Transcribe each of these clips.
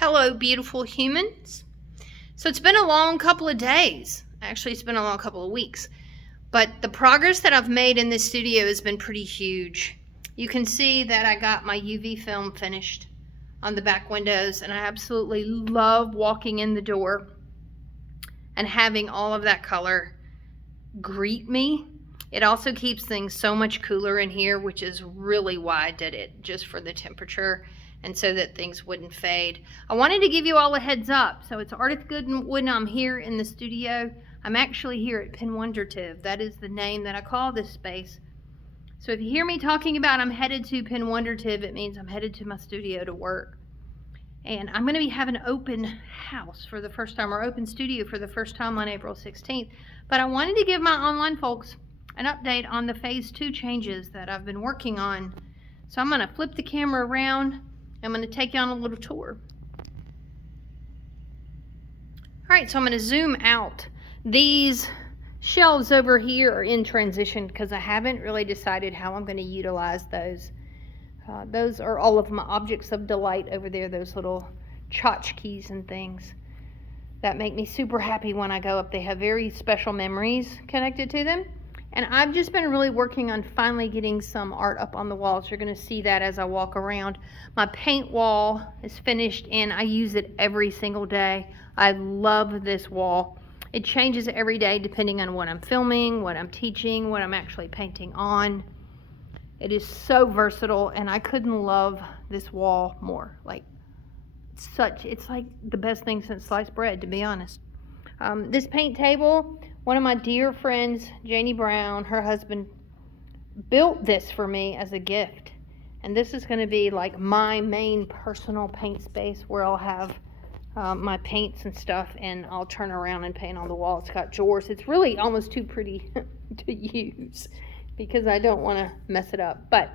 Hello, beautiful humans. So it's been a long couple of days. Actually, it's been a long couple of weeks. But the progress that I've made in this studio has been pretty huge. You can see that I got my UV film finished on the back windows, and I absolutely love walking in the door and having all of that color greet me. It also keeps things so much cooler in here, which is really why I did it, just for the temperature and so that things wouldn't fade. I wanted to give you all a heads up. So it's Ardithian, and I'm here in the studio. I'm actually here at Penwondertive. That is the name that I call this space. So if you hear me talking about I'm headed to Penwondertive, it means I'm headed to my studio to work. And I'm going to be having an open house for the first time, or open studio for the first time on April 16th. But I wanted to give my online folks an update on the phase 2 changes that I've been working on. So I'm going to flip the camera around. I'm going to take you on a little tour. All right, so I'm going to zoom out. These shelves over here are in transition because I haven't really decided how I'm going to utilize those. Those are all of my objects of delight over there, those little tchotchkes and things that make me super happy when I go up. They have very special memories connected to them. And I've just been really working on finally getting some art up on the walls. You're going to see that as I walk around. My paint wall is finished and I use it every single day. I love this wall. It changes every day depending on what I'm filming, what I'm teaching, what I'm actually painting on. It is so versatile and I couldn't love this wall more. It's like the best thing since sliced bread, to be honest. This paint table, one of my dear friends, Janie Brown, her husband, built this for me as a gift. And this is going to be like my main personal paint space where I'll have my paints and stuff, and I'll turn around and paint on the wall. It's got drawers. It's really almost too pretty to use because I don't want to mess it up. But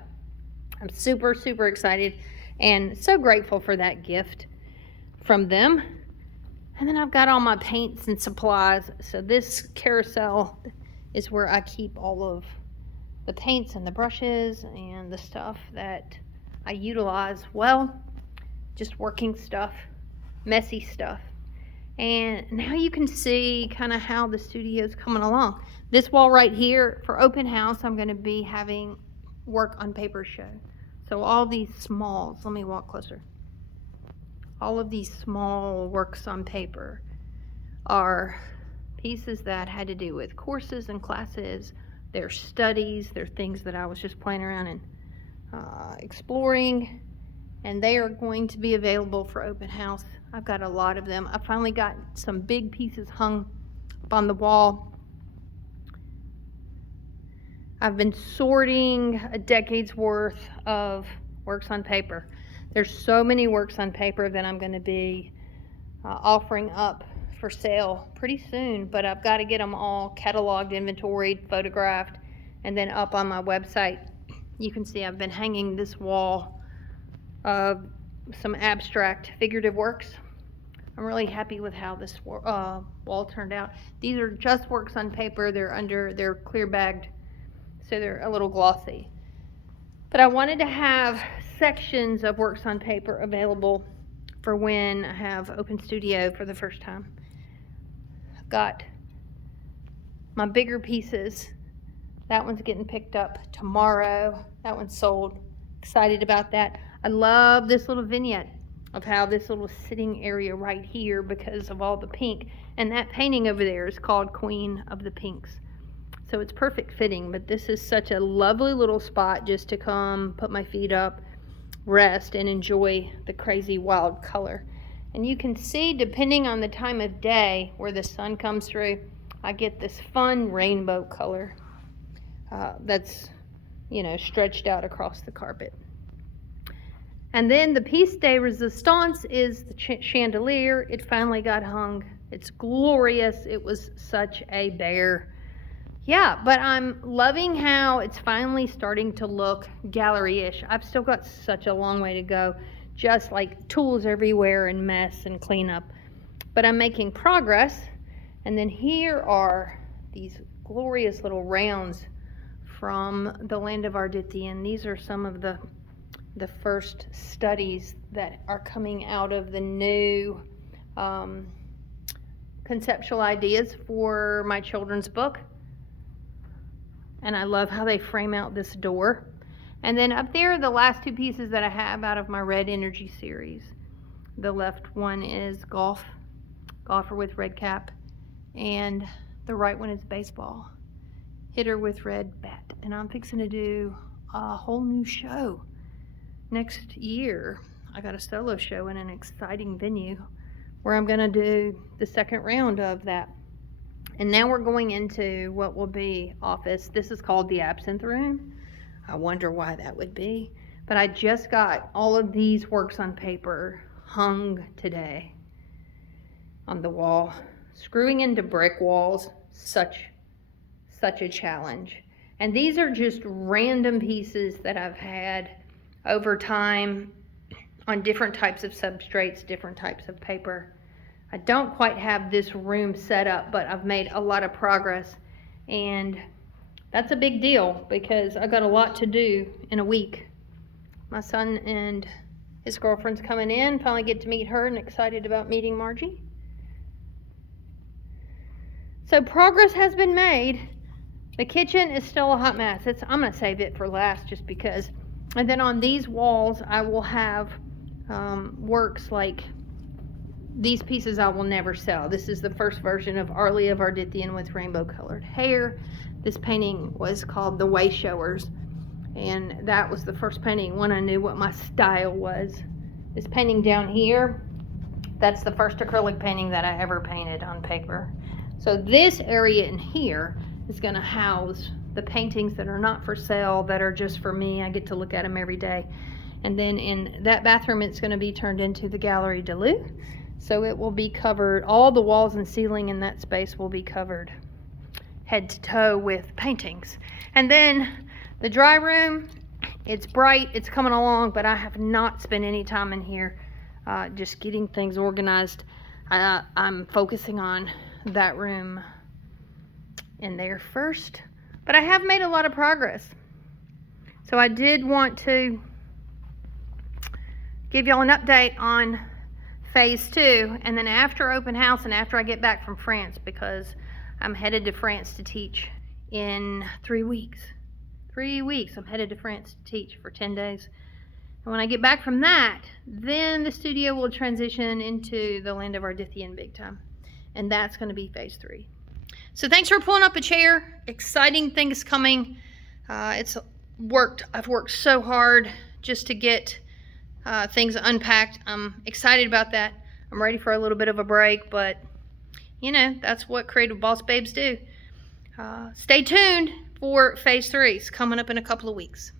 I'm super, super excited and so grateful for that gift from them. And then I've got all my paints and supplies. So this carousel is where I keep all of the paints and the brushes and the stuff that I utilize. Well, just working stuff, messy stuff. And now you can see kind of how the studio's coming along. This wall right here, for open house, I'm going to be having work on paper show. So all these smalls, let me walk closer. All of these small works on paper are pieces that had to do with courses and classes. They're studies. They're things that I was just playing around and exploring. And they are going to be available for open house. I've got a lot of them. I finally got some big pieces hung up on the wall. I've been sorting a decade's worth of works on paper. There's so many works on paper that I'm going to be offering up for sale pretty soon, but I've got to get them all cataloged, inventoried, photographed, and then up on my website. You can see I've been hanging this wall of some abstract figurative works. I'm really happy with how this wall turned out. These are just works on paper. They're clear bagged, so they're a little glossy. But I wanted to have sections of works on paper available for when I have open studio for the first time. I've got my bigger pieces. That one's getting picked up tomorrow. That one's sold. Excited about that. I love this little vignette of how this little sitting area right here, because of all the pink, and that painting over there is called Queen of the Pinks. So it's perfect fitting, but this is such a lovely little spot just to come, put my feet up, rest, and enjoy the crazy wild color. And you can see, depending on the time of day where the sun comes through, I get this fun rainbow color that's, stretched out across the carpet. And then the piece de resistance is the chandelier. It finally got hung. It's glorious. It was such a bear. Yeah, but I'm loving how it's finally starting to look gallery-ish. I've still got such a long way to go, just like tools everywhere and mess and cleanup. But I'm making progress. And then here are these glorious little rounds from the land of Ardithian. These are some of the the first studies that are coming out of the new conceptual ideas for my children's book. And I love how they frame out this door. And then up there, the last two pieces that I have out of my Red Energy series. The left one is golfer with red cap, and the right one is baseball, hitter with red bat. And I'm fixing to do a whole new show next year. I got a solo show in an exciting venue where I'm going to do the second round of that. And now we're going into what will be office. This is called the absinthe room. I wonder why that would be. But I just got all of these works on paper hung today on the wall. Screwing into brick walls, such a challenge. And these are just random pieces that I've had over time on different types of substrates, different types of paper. I don't quite have this room set up, but I've made a lot of progress, and that's a big deal because I got a lot to do in a week. My son and his girlfriend's coming in, finally get to meet her, and excited about meeting Margie. So progress has been made. The kitchen is still a hot mess. I'm going to save it for last just because. And then on these walls, I will have works like these pieces I will never sell. This is the first version of Arlie of Ardithian with rainbow colored hair. This painting was called The Way Showers, and that was the first painting when I knew what my style was. This painting down here, that's the first acrylic painting that I ever painted on paper. So this area in here is going to house the paintings that are not for sale, that are just for me. I get to look at them every day. And then in that bathroom, it's going to be turned into the Gallery de Lou. So it will be covered, all the walls and ceiling in that space will be covered head to toe with paintings. And then the dry room, it's bright, it's coming along, but I have not spent any time in here just getting things organized. I'm focusing on that room in there first, but I have made a lot of progress. So I did want to give y'all an update on phase 2, and then after open house and after I get back from France, because I'm headed to France to teach in 3 weeks. 3 weeks I'm headed to France to teach for 10 days. And when I get back from that, then the studio will transition into the land of Ardithian big time. And that's going to be phase 3. So thanks for pulling up a chair. Exciting things coming. I've worked so hard just to get things unpacked. I'm excited about that. I'm ready for a little bit of a break, but you know, that's what creative boss babes do. Stay tuned for phase 3. It's coming up in a couple of weeks.